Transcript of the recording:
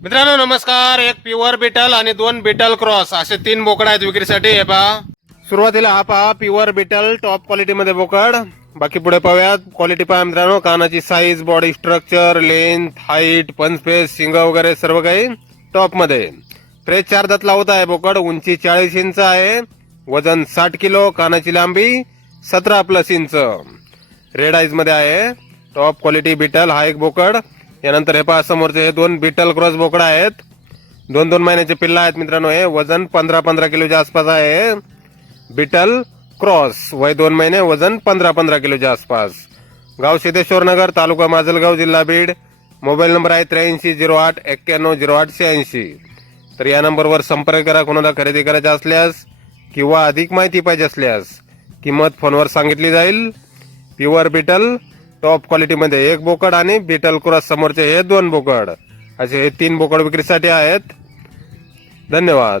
मित्रांनो नमस्कार. एक प्युअर बिटल आणि 2 बिटल क्रॉस असे 3 बोकड आहेत विक्रीसाठी. हे पहा, सुरुवातीला हा पहा प्युअर बिटल टॉप क्वालिटी मध्ये बोकड. बाकी पुढे पाहूयात. क्वालिटी पहा मित्रांनो, कानाची size, body structure, length, height, पंचफेस, शिंग वगैरे सर्व काही टॉप मध्ये. फ्रेश 4 दात लावत आहे बोकड. उंची 40 इंच आहे, वजन 60 किलो, कानाची लांबी 17 प्लस इंच. रेड आईज मध्ये आहे. टॉप क्वालिटी बिटल हा एक बोकड. यानंतर हे पहा समोरचे हे 2 बिटल क्रॉस बोकड आहेत. 2-2 महिन्याचे पिल्ला आहेत मित्रांनो. हे वजन 15-15 किलोच्या आसपास आहे. बिटल क्रॉस, वय 2 महिने, वजन 15-15 किलोच्या आसपास. गाव सिद्धेश्वर नगर, तालुका माजलगाव, जिल्हा बीड. मोबाईल नंबर आहे 8308910886. तर या नंबरवर संपर्क करा. कोणाला खरेदी करायचे असल्यास किंवा अधिक माहिती पाहिजे असल्यास किंमत फोनवर सांगितली जाईल. प्युअर बिटल टॉप क्वालिटी मध्ये एक बोकड आणि बिटल क्रॉस समोरचे हे 2 बोकड, असे हे 3 बोकड विक्रीसाठी आहेत. धन्यवाद.